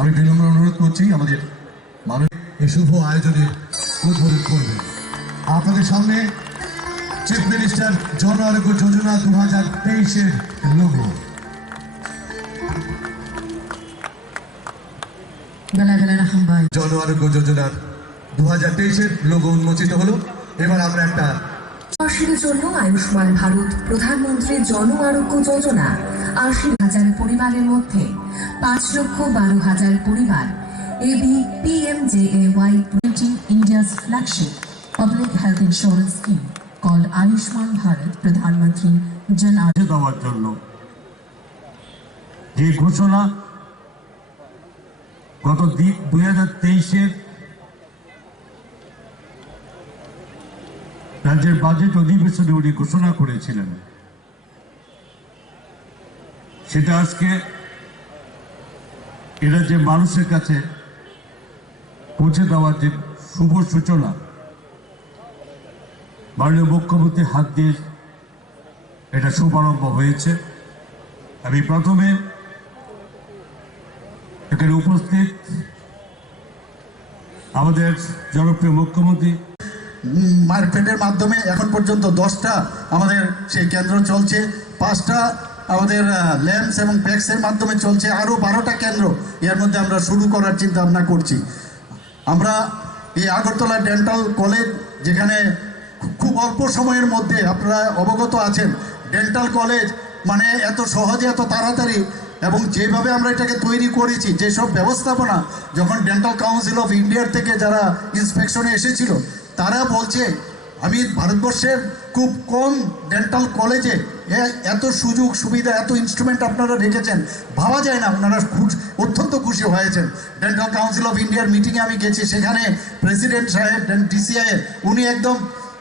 আমি বিনম্র অনুরোধ করছি আমাদের মানুষ এই শুভ আয়োজনে উদ্বোধন করবে। আপনাদের সামনে চিফ মিনিস্টার জন আরোগ্য যোজনা দু হাজার তেইশের লোগো জন আরোগ্য যোজনার দু হাজার তেইশের লোগো উন্মোচিত হলো। এবার আমরা একটা আশির জন্য আয়ুষ্মান ভারত প্রধানমন্ত্রী জন আরোগ্য যোজনা আশি হাজার পরিবারের মধ্যে। পাঁচ লক্ষ বারো হাজার পরিবার। AB PM J A Y twenty India's flagship public health insurance scheme call Ayushman Bharat প্রধানমন্ত্রী জন দেওয়ার জন্য যে ঘোষণা গত দুই হাজার তেইশের রাজ্যের বাজেট অধিবেশনে উনি ঘোষণা করেছিলেন। সেটা আজকে এরা যে মানুষের কাছে পৌঁছে দেওয়ার যে শুভ সূচনা, মাননীয় মুখ্যমন্ত্রীর হাত দিয়ে এটা শুভারম্ভ হয়েছে। আমি প্রথমে এখানে উপস্থিত আমাদের জনপ্রিয় মুখ্যমন্ত্রী। মার্কেটের মাধ্যমে এখন পর্যন্ত দশটা আমাদের সেই কেন্দ্র চলছে, পাঁচটা আমাদের ল্যাম্পস এবং প্যাক্সের মাধ্যমে চলছে আরও বারোটা কেন্দ্র। এর মধ্যে আমরা শুরু করার চিন্তা ভাবনা করছি। আমরা এই আগরতলা ডেন্টাল কলেজ, যেখানে খুব অল্প সময়ের মধ্যে আপনারা অবগত আছেন, ডেন্টাল কলেজ মানে এত সহজে, এত তাড়াতাড়ি এবং যেভাবে আমরা এটাকে তৈরি করেছি, যেসব ব্যবস্থাপনা, যখন ডেন্টাল কাউন্সিল অফ ইন্ডিয়ার থেকে যারা ইন্সপেকশনে এসেছিল, তারা বলছে, আমি ভারতবর্ষের খুব কম ডেন্টাল কলেজে এত সুযোগ, সুবিধা, এত ইনস্ট্রুমেন্ট আপনারা রেখেছেন। ভাবা যায় না আপনারা অত্যন্ত খুশি হয়েছেন। ডেন্টাল কাউন্সিল অফ ইন্ডিয়ার মিটিংয়ে আমি গেছি, সেখানে প্রেসিডেন্ট সাহেব ডিসিআই উনি একদম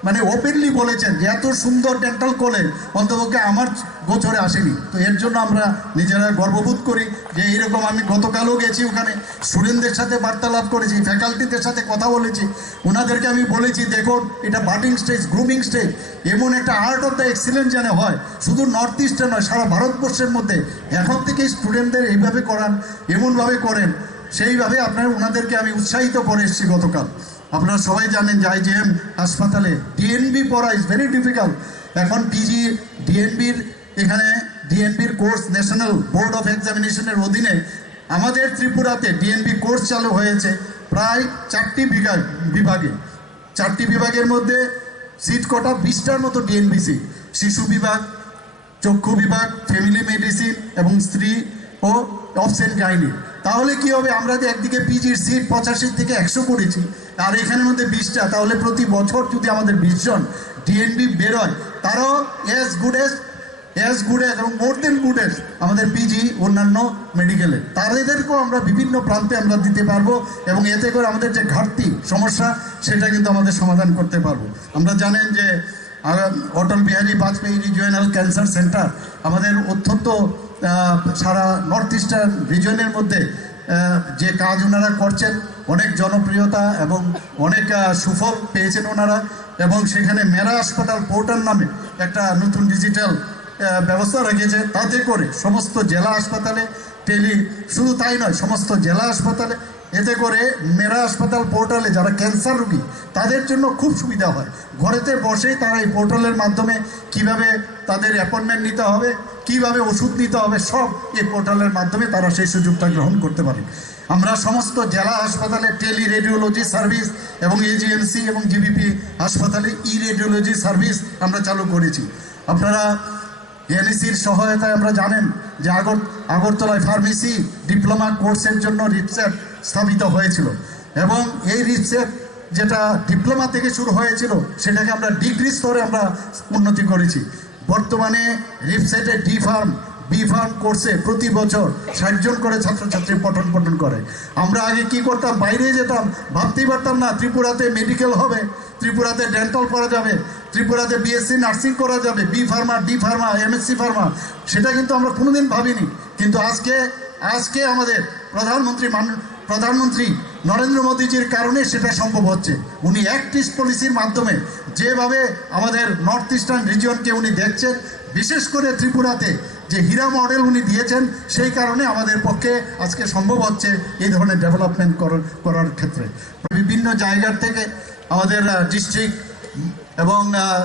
মানে ওপেনলি বলেছেন যে এত সুন্দর ডেন্টাল কলেজ অন্তপক্ষে আমার গোচরে আসেনি। তো এর জন্য আমরা নিজেরা গর্ববোধ করি যে এইরকম আমি গতকালও গেছি ওখানে স্টুডেন্টদের সাথে বার্তালাপ করেছি ফ্যাকাল্টিদের সাথে কথা বলেছি। ওনাদেরকে আমি বলেছি, দেখুন, এটা বাটিং স্টেজ গ্রুমিং স্টেজ এমন একটা আর্ট অফ দ্য এক্সিলেন্ট যেন হয়। শুধু নর্থ ইস্টে নয়, সারা ভারতবর্ষের মধ্যে। এখন থেকে স্টুডেন্টদের এইভাবে করান, এমনভাবে করেন, সেইভাবে আপনার ওনাদেরকে আমি উৎসাহিত করে এসেছি গতকাল। আপনারা সবাই জানেন যে আইজিএম হাসপাতালে ডিএনবি পড়া ইজ ভেরি ডিফিকাল্ট এখন পিজি ডিএনবির এখানে ডিএনবির কোর্স ন্যাশনাল বোর্ড অফ এক্সামিনেশনের অধীনে আমাদের ত্রিপুরাতে ডিএনবি কোর্স চালু হয়েছে প্রায় চারটি বিভাগ বিভাগে। চারটি বিভাগের মধ্যে সিট কটা বিশটার মতো ডিএনবি সিট শিশু বিভাগ, চক্ষু বিভাগ ফ্যামিলি মেডিসিন এবং স্ত্রী ও অপশন গাইনি তাহলে কি হবে? আমরা যে একদিকে পিজির সিট পঁচাশি থেকে একশো করেছি আর এখানের মধ্যে বিশটা, তাহলে প্রতি বছর যদি আমাদের বিশজন ডিএনবি বেরোয় তারাও as good as as good এবং মোর দেন গুড এস আমাদের পিজি অন্যান্য মেডিকেলে তাদেরকেও আমরা বিভিন্ন প্রান্তে আমরা দিতে পারব এবং এতে করে আমাদের যে ঘাটতি, সমস্যা, সেটা কিন্তু আমাদের সমাধান করতে পারব। আমরা জানেন যে Atal Bihari Vajpayee regional cancer centre আমাদের অত্যন্ত সারা নর্থ ইস্টার্ন রিজনের মধ্যে যে কাজ ওনারা করছেন অনেক জনপ্রিয়তা এবং অনেক সুফল পেয়েছেন ওনারা এবং সেখানে মেরা হাসপাতাল পোর্টাল নামে একটা নতুন ডিজিটাল ব্যবস্থা রেখেছে। তাতে করে সমস্ত জেলা হাসপাতালে টেলি, শুধু তাই নয়, সমস্ত জেলা হাসপাতালে এতে করে মেরা হাসপাতাল পোর্টালে যারা ক্যান্সার রোগী, তাদের জন্য খুব সুবিধা হয়। ঘরেতে বসেই তারা এই পোর্টালের মাধ্যমে কীভাবে তাদের অ্যাপয়েন্টমেন্ট নিতে হবে, কীভাবে ওষুধ নিতে হবে, সব এই পোর্টালের মাধ্যমে তারা সেই সুযোগটা গ্রহণ করতে পারে। আমরা সমস্ত জেলা হাসপাতালে টেলি রেডিওলজি সার্ভিস এবং এজিএমসি এবং জিবিপি হাসপাতালে ই রেডিওলজি সার্ভিস আমরা চালু করেছি। আপনারা এনএসির সহায়তায় আমরা জানেন যে আগর, আগরতলায় ফার্মেসি, ডিপ্লোমা কোর্সের জন্য রিপসেট স্থাপিত হয়েছিল। এবং এই রিপসেট যেটা ডিপ্লোমা থেকে শুরু হয়েছিল, সেটাকে আমরা ডিগ্রি স্তরে আমরা উন্নতি করেছি। বর্তমানে রিপসেটে ডি ফার্ম, বি ফার্ম কোর্সে প্রতি বছর ষাট জন করে ছাত্রছাত্রী পঠন পঠন করে। আমরা আগে কি করতাম? বাইরে যেতাম, ভাবতেই পারতাম না ত্রিপুরাতে মেডিকেল হবে, ত্রিপুরাতে ডেন্টাল করা যাবে, ত্রিপুরাতে বিএসসি নার্সিং করা যাবে B pharma D pharma MSc pharma সেটা কিন্তু আমরা কোনোদিন ভাবিনি। কিন্তু আজকে আজকে আমাদের প্রধানমন্ত্রী মান প্রধানমন্ত্রী নরেন্দ্র মোদীজির কারণে সেটা সম্ভব হচ্ছে। উনি অ্যাক্ট ইস্ট পলিসির মাধ্যমে যেভাবে আমাদের নর্থ ইস্টার্ন রিজিয়নকে উনি দেখছেন, বিশেষ করে ত্রিপুরাতে যে হীরা মডেল উনি দিয়েছেন, সেই কারণে আমাদের পক্ষে আজকে সম্ভব হচ্ছে এই ধরনের ডেভেলপমেন্ট করার করার ক্ষেত্রে। বিভিন্ন জায়গার থেকে আমাদের ডিস্ট্রিক্ট এবং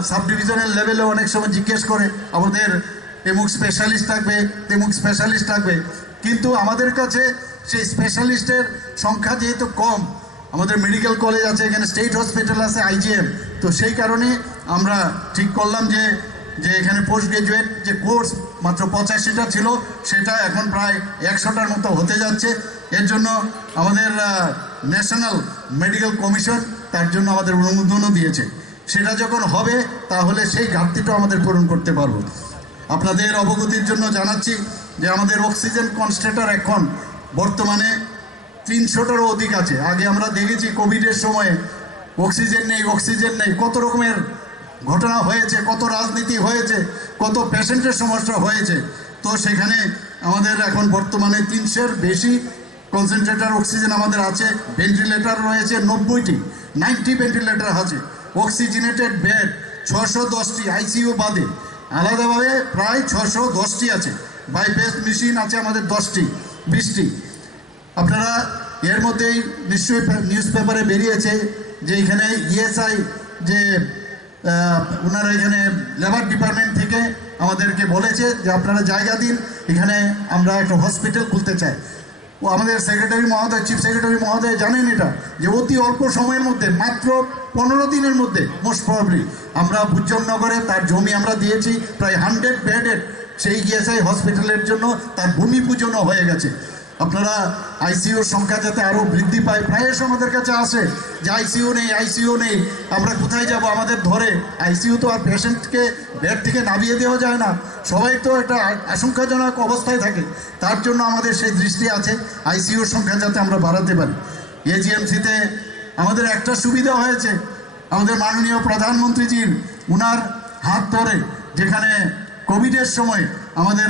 সাব ডিভিশনাল লেভেলে অনেক সময় জিজ্ঞেস করে, আমাদের এমুক স্পেশালিস্ট থাকবে তেমুক স্পেশালিস্ট থাকবে। কিন্তু আমাদের কাছে সেই স্পেশালিস্টের সংখ্যা যেহেতু কম, আমাদের মেডিকেল কলেজ আছে, এখানে স্টেট হসপিটাল আছে আইজিএম তো সেই কারণে আমরা ঠিক করলাম যে যে এখানে পোস্ট গ্রাজুয়েট যে কোর্স মাত্র পঁচাশিটা ছিল, সেটা এখন প্রায় একশোটার মতো হতে যাচ্ছে। এর জন্য আমাদের ন্যাশনাল মেডিকেল কমিশন তার জন্য আমাদের অনুমোদনও দিয়েছে। সেটা যখন হবে, তাহলে সেই ঘাটতিটাও আমাদের পূরণ করতে পারব। আপনাদের অবগতির জন্য জানাচ্ছি যে আমাদের অক্সিজেন কনস্ট্রেটার এখন বর্তমানে তিনশোটারও অধিক আছে। আগে আমরা দেখেছি কোভিডের সময়ে অক্সিজেন নেই অক্সিজেন নেই, কত রকমের ঘটনা হয়েছে, কত রাজনীতি হয়েছে, কত পেশেন্টের সমস্যা হয়েছে। তো সেখানে আমাদের এখন বর্তমানে তিনশোর বেশি কনসেন্ট্রেটার অক্সিজেন আমাদের আছে ভেন্টিলেটর রয়েছে নব্বইটি নাইনটি ভেন্টিলেটর আছে। অক্সিজেনেটেড বেড ছশো দশটি আইসিইউ বাদে। আলাদাভাবে প্রায় ছশো দশটি আছে। বাইপেস মেশিন আছে আমাদের দশটি। বিশটি আপনারা এর মধ্যেই নিশ্চয়ই নিউজ পেপারে বেরিয়েছে যে এখানে ইএসআই যে ওনারা এখানে লেবার ডিপার্টমেন্ট থেকে আমাদেরকে বলেছে যে আপনারা জায়গা দিন, এখানে আমরা একটা হসপিটাল খুলতে চাই। ও আমাদের সেক্রেটারি মহোদয় চিফ সেক্রেটারি মহোদয় জানেন এটা, যে অতি অল্প সময়ের মধ্যে, মাত্র পনেরো দিনের মধ্যে মোস্ট প্রবলি আমরা ভুজনগরে তার জমি আমরা দিয়েছি, প্রায় হান্ড্রেড বেডের সেই ইএসআই হসপিটালের জন্য তার ভূমি পূজনও হয়ে গেছে। আপনারা আইসিইউর সংখ্যা যাতে আরও বৃদ্ধি পায় প্রায়শ আমাদের কাছে আসে যে আইসিইউ নেই আইসিইউ নেই, আমরা কোথায় যাব আমাদের ধরে। আইসিইউ তো আর পেশেন্টকে বেড থেকে নামিয়ে দেওয়া যায় না। সবাই তো একটা আশঙ্কাজনক অবস্থায় থাকে। তার জন্য আমাদের সেই দৃষ্টি আছে, আইসিইউর সংখ্যা যাতে আমরা বাড়াতে পারি। এজিএমসিতে আমাদের একটা সুবিধা হয়েছে। আমাদের মাননীয় প্রধানমন্ত্রীজির উনার হাত ধরে, যেখানে কোভিডের সময় আমাদের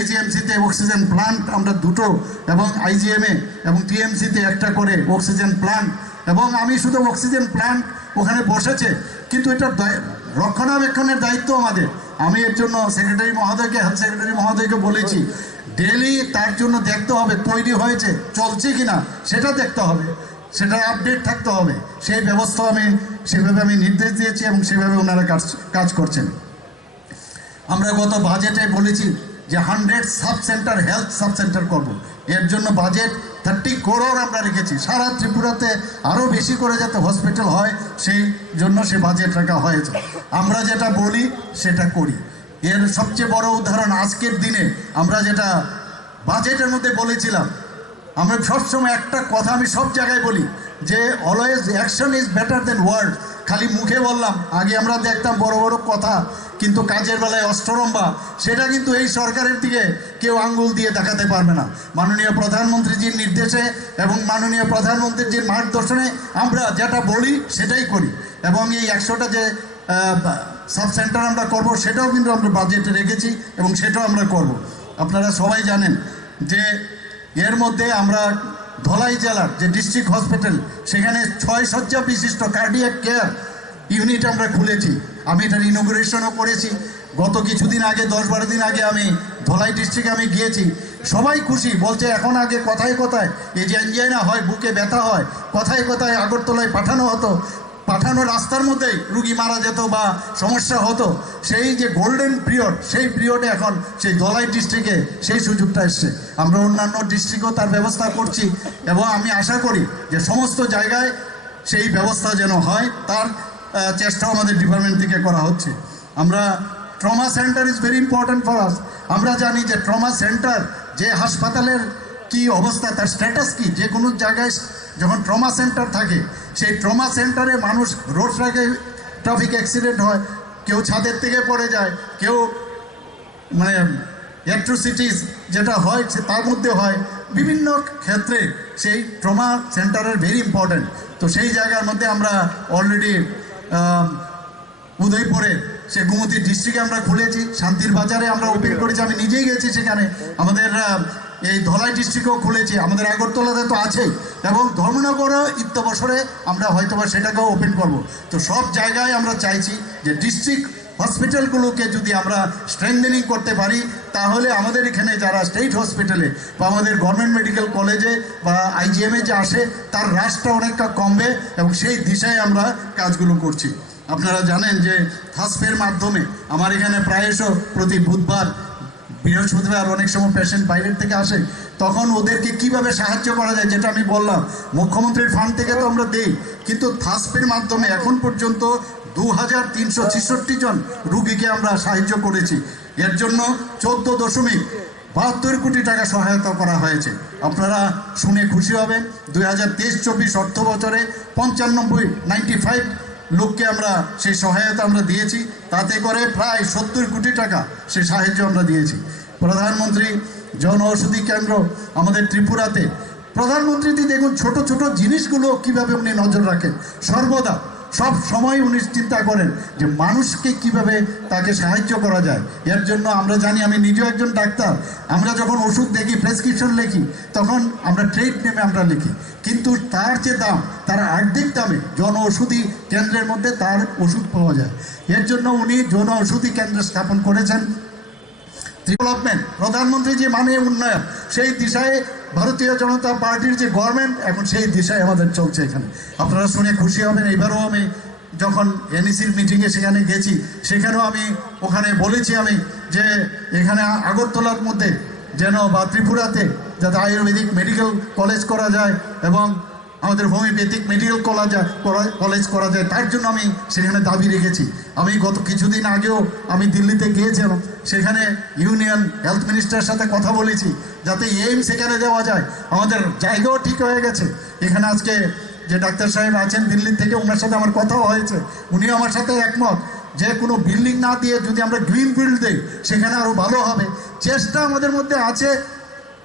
এজিএমসিতে অক্সিজেন প্লান্ট আমরা দুটো এবং আইজিএমে এবং টিএমসিতে একটা করে অক্সিজেন প্লান্ট এবং আমি শুধু অক্সিজেন প্লান্ট ওখানে বসেছে, কিন্তু এটা রক্ষণাবেক্ষণের দায়িত্ব আমাদের। আমি এর জন্য সেক্রেটারি মহোদয়কে হেলথ সেক্রেটারি মহোদয়কে বলেছি ডেলি তার জন্য দেখতে হবে তৈরি হয়েছে, চলছে কিনা সেটা দেখতে হবে সেটা আপডেট থাকতে হবে। সেই ব্যবস্থা আমি, সেভাবে আমি নির্দেশ দিয়েছি এবং সেভাবে ওনারা কাজ কাজ করছেন। আমরা গত বাজেটে বলেছি যে hundred sub centre health sub centre করব। এর জন্য বাজেট থার্টি করোড় আমরা রেখেছি। সারা ত্রিপুরাতে আরও বেশি করে যাতে হসপিটাল হয়, সেই জন্য সে বাজেট রাখা হয়েছে। আমরা যেটা বলি, সেটা করি। এর সবচেয়ে বড় উদাহরণ আজকের দিনে আমরা যেটা বাজেটের মধ্যে বলেছিলাম, আমরা সবসময় একটা কথা আমি সব জায়গায় বলি যে always action is better than word খালি মুখে বললাম, আগে আমরা দেখতাম বড় বড় কথা, কিন্তু কাজের বেলায় অষ্টরম্বা, সেটা কিন্তু এই সরকারের দিকে কেউ আঙ্গুল দিয়ে দেখাতে পারবে না। মাননীয় প্রধানমন্ত্রীজির নির্দেশে এবং মাননীয় প্রধানমন্ত্রীজির মার্গদর্শনে আমরা যেটা বলি, সেটাই করি। এবং এই একশোটা যে সাব সেন্টার আমরা করব, সেটাও কিন্তু আমরা বাজেটে রেখেছি এবং সেটাও আমরা করব। আপনারা সবাই জানেন যে, এর মধ্যে আমরা ধলাই জেলার যে ডিস্ট্রিক্ট হসপিটাল সেখানে ছয় শয্যা বিশিষ্ট কার্ডিয়াক কেয়ার ইউনিট আমরা খুলেছি। আমি এটার ইনোগ্রেশনও করেছি। গত কিছুদিন আগে, দশ বারো দিন আগে আমি ধলাই ডিস্ট্রিক্টে আমি গিয়েছি। সবাই খুশি, বলছে, এখন আগে কথায় কথায়, এই যে অ্যাঞ্জাইনা হয়, বুকে ব্যথা হয়, কথায় কথায় আগরতলায় পাঠানো হতো পাঠানো রাস্তার মধ্যেই রুগী মারা যেত বা সমস্যা হতো, সেই যে গোল্ডেন পিরিয়ড সেই পিরিয়ডে এখন সেই দলাই ডিস্ট্রিক্টে সেই সুযোগটা এসছে। আমরা অন্যান্য ডিস্ট্রিক্টও তার ব্যবস্থা করছি এবং আমি আশা করি যে সমস্ত জায়গায় সেই ব্যবস্থা যেন হয়, তার চেষ্টাও আমাদের ডিপার্টমেন্ট থেকে করা হচ্ছে। আমরা trauma centre is very important for us আমরা জানি যে ট্রমা সেন্টার যে হাসপাতালের কি অবস্থা, তার স্ট্যাটাস কি? যে কোনো জায়গায় যখন ট্রমা সেন্টার থাকে সেই ট্রমা সেন্টারে মানুষ রোড ট্রাকে ট্রাফিক অ্যাক্সিডেন্ট হয় কেউ ছাদের থেকে পড়ে যায় কেউ মানে অ্যাট্রোসিটিস যেটা হয় সে তার মধ্যে হয়। বিভিন্ন ক্ষেত্রে সেই ট্রমা সেন্টারের ভেরি ইম্পর্ট্যান্ট তো সেই জায়গার মধ্যে আমরা অলরেডি উদয়পুরে সে গুমতি ডিস্ট্রিক্টে আমরা খুলেছি শান্তির বাজারে আমরা ওপেন করেছি আমি নিজেই গেছি সেখানে। আমাদের এই ধলাই ডিস্ট্রিক্টও খুলেছি, আমাদের আগরতলাতে তো আছেই। এবং ধর্মনগরও ইত্য বছরে আমরা হয়তোবা সেটাকেও ওপেন করব। তো সব জায়গায় আমরা চাইছি যে ডিস্ট্রিক্ট হসপিটালগুলোকে যদি আমরা স্ট্রেংথেনিং করতে পারি, তাহলে আমাদের এখানে যারা স্টেট হসপিটালে বা আমাদের গভর্নমেন্ট মেডিকেল কলেজে বা আইজিএমে যে আসে, তার হ্রাসটা অনেকটা কমবে এবং সেই দিশায় আমরা কাজগুলো করছি। আপনারা জানেন যে হাসপের মাধ্যমে আমার এখানে প্রায়শ প্রতি বুধবার বৃহস্পতিবার অনেক সময় পেশেন্ট বাইরের থেকে আসে, তখন ওদেরকে কীভাবে সাহায্য করা যায় যেটা আমি বললাম। মুখ্যমন্ত্রীর ফান্ড থেকে তো আমরা দেই, কিন্তু থাসপের মাধ্যমে এখন পর্যন্ত দু হাজার তিনশো ছেষট্টি জন রুগীকে আমরা সাহায্য করেছি। এর জন্য চোদ্দ দশমিক বাহাত্তর কোটি টাকা সহায়তা করা হয়েছে। আপনারা শুনে খুশি হবেন দুই হাজার তেইশ চব্বিশ অর্থ বছরে পঞ্চানব্বই নাইনটি ফাইভ লোককে আমরা সেই সহায়তা আমরা দিয়েছি। তাতে করে প্রায় সত্তর কোটি টাকা সে সাহায্য আমরা দিয়েছি। প্রধানমন্ত্রী জন ঔষধি কেন্দ্র আমাদের ত্রিপুরাতে। প্রধানমন্ত্রী দেখুন, ছোট ছোট জিনিসগুলো কীভাবে উনি নজর রাখেন? সর্বদা সব সময় উনি চিন্তা করেন যে মানুষকে কীভাবে তাকে সাহায্য করা যায়। এর জন্য আমরা জানি, আমি নিজেও একজন ডাক্তার। আমরা যখন ওষুধ দেখি প্রেসক্রিপশন লিখি, তখন আমরা ট্রেড নেমে আমরা লিখি। কিন্তু তার যে দাম, তার আর্ধেক দামে জন ওষুধি কেন্দ্রের মধ্যে তার ওষুধ পাওয়া যায়। এর জন্য উনি জন ওষুধি কেন্দ্র স্থাপন করেছেন। ডেভেলপমেন্ট প্রধানমন্ত্রী যে মানে উন্নয়ন। সেই দিশায় ভারতীয় জনতা পার্টির যে গভর্নমেন্ট, এখন সেই দিশায় আমাদের চলছে এখানে। আপনারা শুনে খুশি হবেন। এবারও আমি যখন এনইসির মিটিংয়ে সেখানে গেছি, সেখানেও আমি ওখানে বলেছি আমি যে এখানে আগরতলার মধ্যে যেন বা ত্রিপুরাতে যাতে আয়ুর্বেদিক মেডিকেল কলেজ করা যায় এবং আমাদের হোমিওপ্যাথিক মেডিকেল কলেজ কলেজ করা যায়। তার জন্য আমি সেখানে দাবি রেখেছি। আমি গত কিছুদিন আগেও আমি দিল্লিতে গিয়েছিলাম। সেখানে ইউনিয়ন হেলথ মিনিস্টারের সাথে কথা বলেছি, যাতে এইম সেখানে দেওয়া যায়। আমাদের জায়গাও ঠিক হয়ে গেছে। এখানে আজকে যে ডাক্তার সাহেব আছেন দিল্লি থেকে, ওনার সাথে আমার কথাও হয়েছে। উনিও আমার সাথে একমত যে কোনো বিল্ডিং না দিয়ে যদি আমরা গ্রিন ফিল্ড দিই, সেখানে আরও ভালো হবে। চেষ্টা আমাদের মধ্যে আছে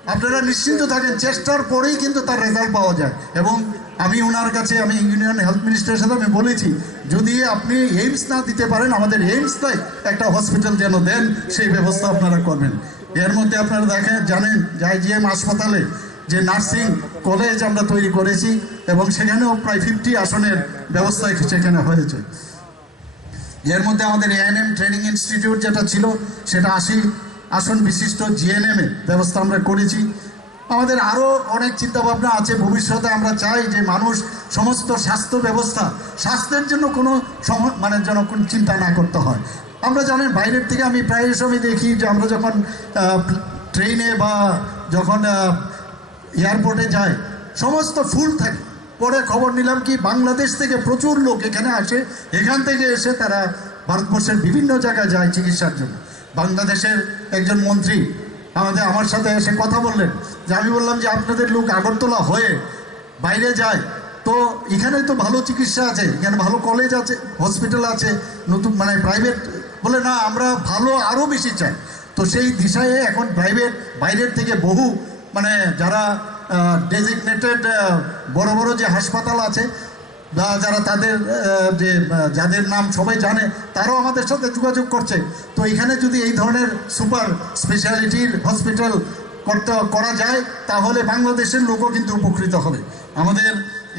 আপনারা নিশ্চিন্ত থাকেন, চেষ্টার পরেই কিন্তু তার রেজাল্ট পাওয়া যায়। এবং আমি ওনার কাছে, আমি ইউনিয়ন হেলথ মিনিস্টারের সাথে আমি বলেছি, যদি আপনি এইমস না দিতে পারেন, আমাদের এইমসটাই একটা হসপিটাল যেন দেন, সেই ব্যবস্থা আপনারা করবেন। এর মধ্যে আপনারা দেখেন, জানেন যে আইজিএম হাসপাতালে যে নার্সিং কলেজ আমরা তৈরি করেছি, এবং সেখানেও প্রায় ফিফটি আসনের ব্যবস্থা সেখানে হয়েছে। এর মধ্যে আমাদের এএনএম ট্রেনিং ইনস্টিটিউট যেটা ছিল, সেটা আশি আসন বিশিষ্ট জিএনএম ব্যবস্থা আমরা করেছি। আমাদের আরও অনেক চিন্তাভাবনা আছে। ভবিষ্যতে আমরা চাই যে মানুষ সমস্ত স্বাস্থ্য ব্যবস্থা, স্বাস্থ্যের জন্য কোনো মানে যেন কোনো চিন্তা না করতে হয়। আমরা জানেন, বাইরের থেকে আমি প্রায় সময় দেখি যে আমরা যখন ট্রেনে বা যখন এয়ারপোর্টে যাই, সমস্ত ফুল থাকে। পরে খবর নিলাম কি বাংলাদেশ থেকে প্রচুর লোক এখানে আসে। এখান থেকে এসে তারা ভারতবর্ষের বিভিন্ন জায়গায় যায় চিকিৎসার জন্য। বাংলাদেশের একজন মন্ত্রী আমাদের আমার সাথে এসে কথা বললেন। যে আমি বললাম যে আপনাদের লোক আগরতলা হয়ে বাইরে যায়। তো এখানে তো ভালো চিকিৎসা আছে, এখানে ভালো কলেজ আছে হসপিটাল আছে, নতুন মানে প্রাইভেট বলে, না, আমরা ভালো আরও বেশি চাই। তো সেই দিশায় এখন প্রাইভেট বাইরের থেকে বহু মানে যারা ডেজিগনেটেড বড় বড় যে হাসপাতাল আছে যারা তাদের যে যাদের নাম সবাই জানে, তারাও আমাদের সাথে যোগাযোগ করছে। তো এখানে যদি এই ধরনের সুপার স্পেশালিটির হসপিটাল করতে, করা যায়, তাহলে বাংলাদেশের লোকও কিন্তু উপকৃত হবে। আমাদের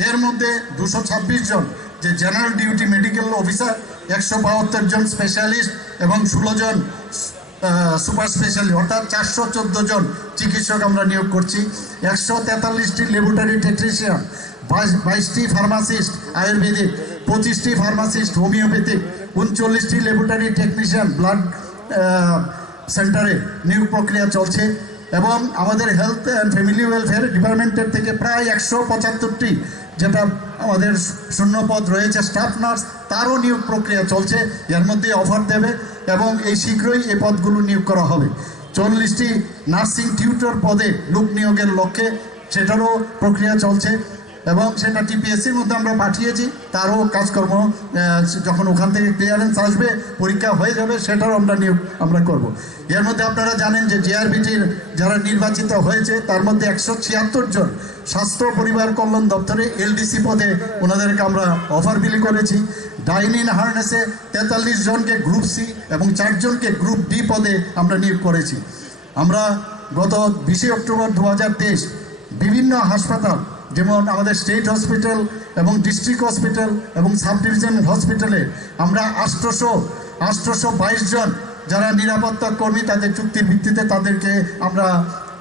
এর মধ্যে দুশো ছাব্বিশ জন, যে জেনারেল ডিউটি মেডিকেল অফিসার, একশো বাহাত্তর জন স্পেশালিস্ট এবং ষোলো জন সুপার স্পেশালিস্ট, অর্থাৎ চারশো চোদ্দ জন চিকিৎসক আমরা নিয়োগ করছি। একশো তেতাল্লিশটি লেবরেটরি টেকনিশিয়ান বাইশটি ফার্মাসিস্ট আয়ুর্বেদিক, পঁচিশটি ফার্মাসিস্ট হোমিওপ্যাথিক উনচল্লিশটি লেবরেটরি টেকনিশিয়ান ব্লাড সেন্টারে নিয়োগ প্রক্রিয়া চলছে এবং আমাদের হেলথ অ্যান্ড ফ্যামিলি ওয়েলফেয়ার ডিপার্টমেন্টের থেকে প্রায় একশো পঁচাত্তরটি যেটা আমাদের শূন্যপদ রয়েছে স্টাফ নার্স তারও নিয়োগ প্রক্রিয়া চলছে, এর মধ্যে অফার দেবে এবং এই শীঘ্রই এই পদগুলো নিয়োগ করা হবে। চল্লিশটি নার্সিং টিউটর পদে লোক নিয়োগের লক্ষ্যে সেটারও প্রক্রিয়া চলছে। এবং সেটা টিপিএসসির মধ্যে আমরা পাঠিয়েছি, তারও কাজকর্ম যখন ওখান থেকে ক্লিয়ারেন্স আসবে, পরীক্ষা হয়ে যাবে সেটাও আমরা নিয়োগ আমরা করব। এর মধ্যে আপনারা জানেন যে জেআরবিটির যারা নির্বাচিত হয়েছে, তার মধ্যে একশো ছিয়াত্তর জন স্বাস্থ্য পরিবার কল্যাণ দপ্তরে এলডিসি পদে ওনাদেরকে আমরা অফার বিলি করেছি। ডাইনিন হার্নেসে তেতাল্লিশ জনকে গ্রুপ সি এবং চারজনকে গ্রুপ ডি পদে আমরা নিয়োগ করেছি। আমরা গত বিশে অক্টোবর দু হাজার তেইশ বিভিন্ন হাসপাতাল যেমন আমাদের স্টেট হসপিটাল এবং ডিস্ট্রিক্ট হসপিটাল এবং সাব ডিভিশন হসপিটালে আমরা আষ্টশো আটশোশো বাইশ জন যারা নিরাপত্তা কর্মী, তাদের চুক্তির ভিত্তিতে তাদেরকে আমরা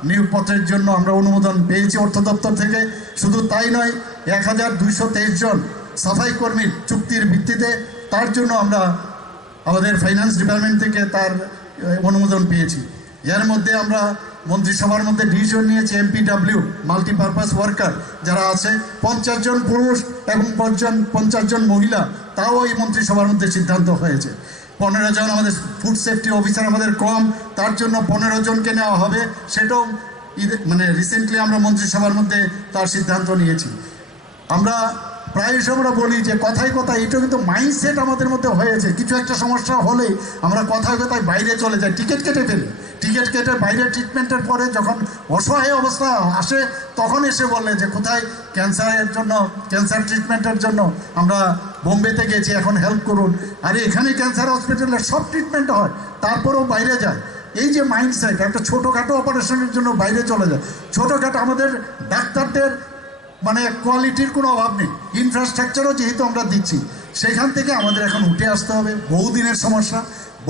নিয়োগপত্রের জন্য আমরা অনুমোদন পেয়েছি অর্থ দপ্তর থেকে। শুধু তাই নয়, এক হাজার দুইশো তেইশ জন সাফাই কর্মীর চুক্তির ভিত্তিতে তার জন্য আমরা আমাদের ফাইন্যান্স ডিপার্টমেন্ট থেকে তার অনুমোদন পেয়েছি। এর মধ্যে আমরা মন্ত্রিসভার মধ্যে ডিসিশন নিয়েছি এমপিডাব্লিউ মাল্টিপারপাস ওয়ার্কার যারা আছে পঞ্চাশ জন পুরুষ এবং পঞ্চাশ পঞ্চাশ জন মহিলা, তাও এই মন্ত্রিসভার মধ্যে সিদ্ধান্ত হয়েছে। পনেরো জন আমাদের ফুড সেফটি অফিসার আমাদের কম, তার জন্য পনেরো জনকে নেওয়া হবে, সেটাও মানে রিসেন্টলি আমরা মন্ত্রিসভার মধ্যে তার সিদ্ধান্ত নিয়েছি। আমরা প্রায়শ আমরা বলি যে কথায় কথায় এটা কিন্তু মাইন্ডসেট আমাদের মধ্যে হয়েছে। কিছু একটা সমস্যা হলে আমরা কথায় কথায় বাইরে চলে যাই। টিকিট কেটে ফেলি। টিকিট কেটে বাইরে ট্রিটমেন্টের পরে যখন অসহায় অবস্থা আসে, তখন এসে বলে যে কোথায় ক্যান্সারের জন্য ক্যান্সার ট্রিটমেন্টের জন্য আমরা বোম্বেতে গেছি, এখন হেল্প করুন। আরে এখানে ক্যান্সার হসপিটালে সব ট্রিটমেন্ট হয়, তারপরেও বাইরে যায়। এই যে মাইন্ডসেট একটা ছোটোখাটো অপারেশনের জন্য বাইরে চলে যায়। ছোটোখাটো আমাদের ডাক্তারদের মানে কোয়ালিটির কোনো অভাব নেই। ইনফ্রাস্ট্রাকচারও যেহেতু আমরা দিচ্ছি, সেখান থেকে আমাদের এখন উঠে আসতে হবে। বহুদিনের সমস্যা,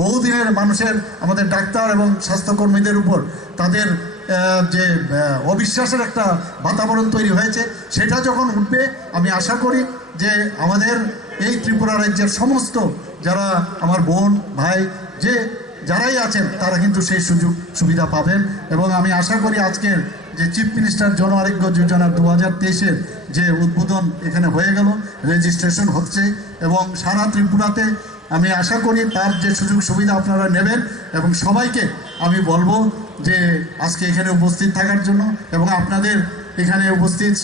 বহুদিনের মানুষের, আমাদের ডাক্তার এবং স্বাস্থ্যকর্মীদের উপর তাদের যে অবিশ্বাসের একটা বাতাবরণ তৈরি হয়েছে, সেটা যখন উঠবে, আমি আশা করি যে আমাদের এই ত্রিপুরা রাজ্যের সমস্ত যারা আমার বোন, ভাই, যে, যারাই আছেন, তারা কিন্তু সেই সুযোগ সুবিধা পাবেন। এবং আমি আশা করি আজকের যে চিফ মিনিস্টার জন আরোগ্য যোজনা দু হাজার তেইশের যে উদ্বোধন এখানে হয়ে গেল রেজিস্ট্রেশন হচ্ছে এবং সারা ত্রিপুরাতে আমি আশা করি তার যে সুযোগ সুবিধা আপনারা নেবেন এবং সবাইকে আমি বলব যে আজকে এখানে উপস্থিত থাকার জন্য এবং আপনাদের এখানে উপস্থিত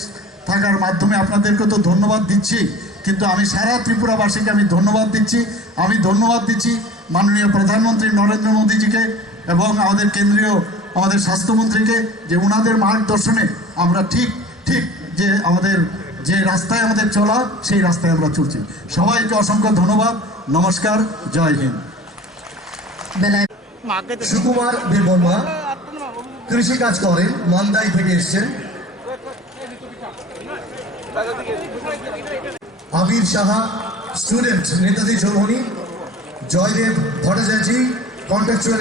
থাকার মাধ্যমে আপনাদেরকে তো ধন্যবাদ দিচ্ছি, কিন্তু আমি সারা ত্রিপুরাবাসীকে আমি ধন্যবাদ দিচ্ছি। আমি ধন্যবাদ দিচ্ছি মাননীয় প্রধানমন্ত্রী নরেন্দ্র মোদীজিকে এবং আমাদের কেন্দ্রীয় আমাদের স্বাস্থ্যমন্ত্রীকে যে ওনাদের মার্গদর্শনে আমরা ঠিক ঠিক যে আমাদের, যে রাস্তায় আমাদের চলা, সেই রাস্তায় আমরা চলছি। সবাইকে অসংখ্য ধন্যবাদ। নমস্কার। জয় হিন্দ। সুকুমার দেববর্মা কৃষি কাজ করেন, মান্দাই থেকে এসেছেন। Abir Saha student Netaji Chowdhury Joydeb Bhattacharya contractual